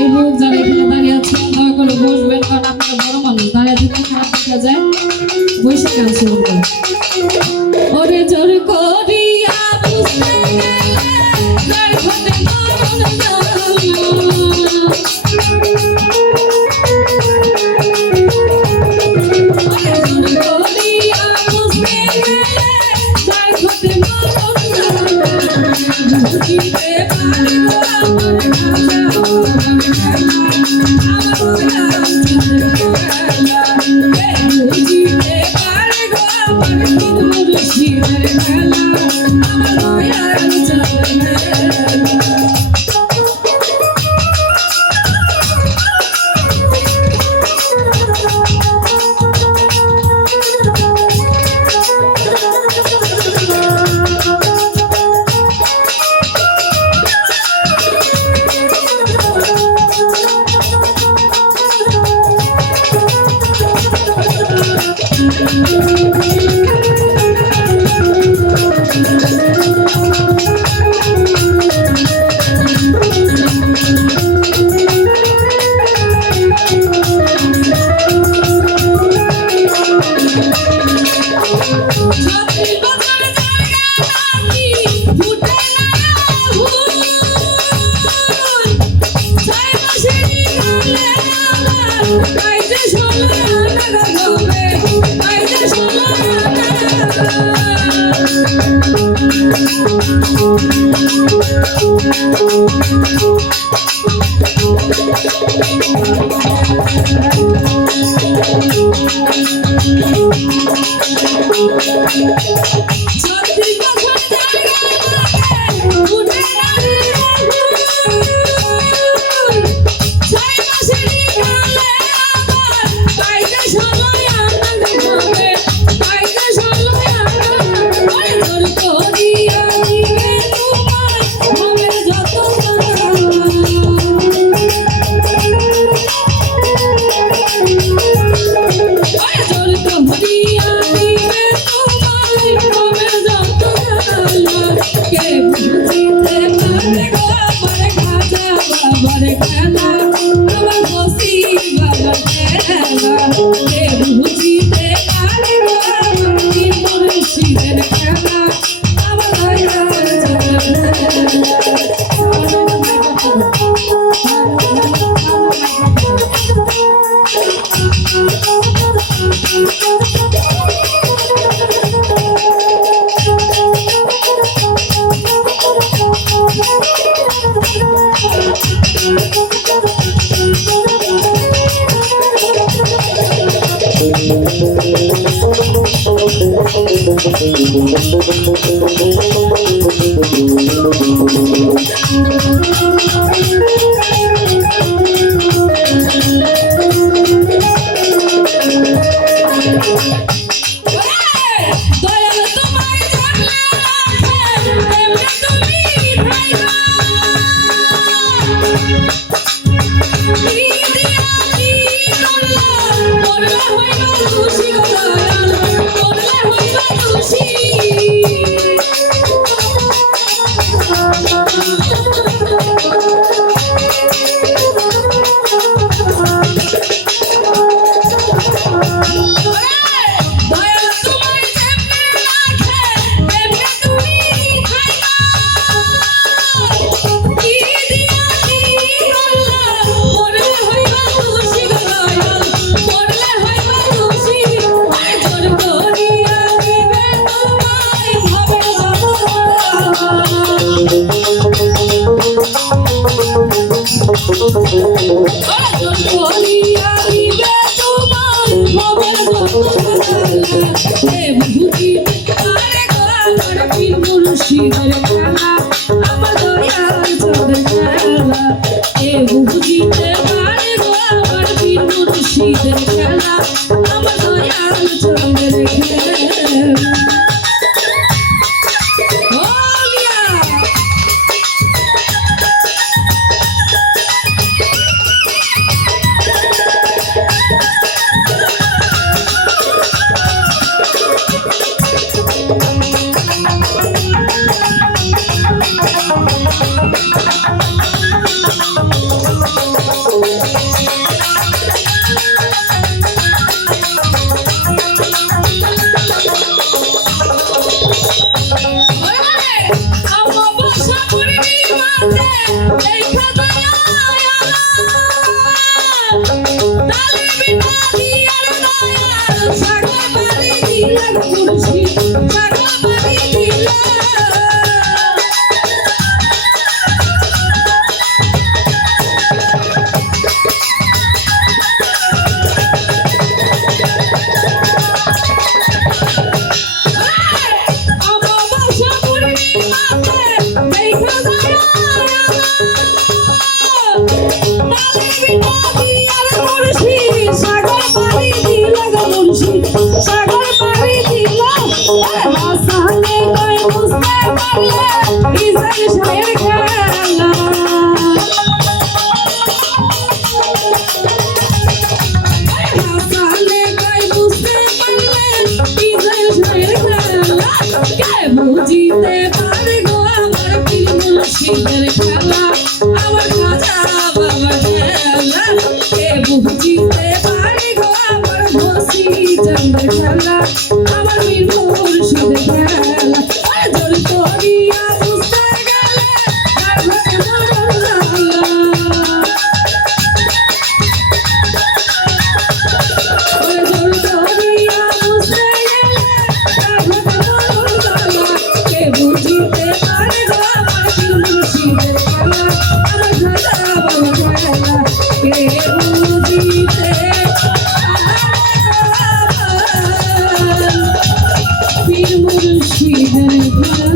যাই হোক, যারা এখানে দাঁড়িয়ে আছেন দয়া করে বসবেন, কারণ আপনারা বড় মানুষ, দাঁড়িয়ে যদি খারাপ দেখা যায় বসে গান শুনবেন। ওরে জোর করিয়া বুঝতে যার ঘটে মরণ মুর্শিদের খেলা আমার খাজা বাবার খেলা কে বুঝিতে পারে গো আমার বসি চন্দ্র খেলা আমার বীর মুর্শিদের খেলা আরে জোর করিয়া বুঝতে গেলে তার ঘরে মরণ জ্বালা আরে জোর করিয়া বুঝতে গেলে তার ঘরে মরণ জ্বালা কে বুঝিতে পারে গো আমার বীর মুর্শিদের খেলা আমার খাজা বাবার খেলা কে বুঝিতে পীর মুর্শিদের খেলা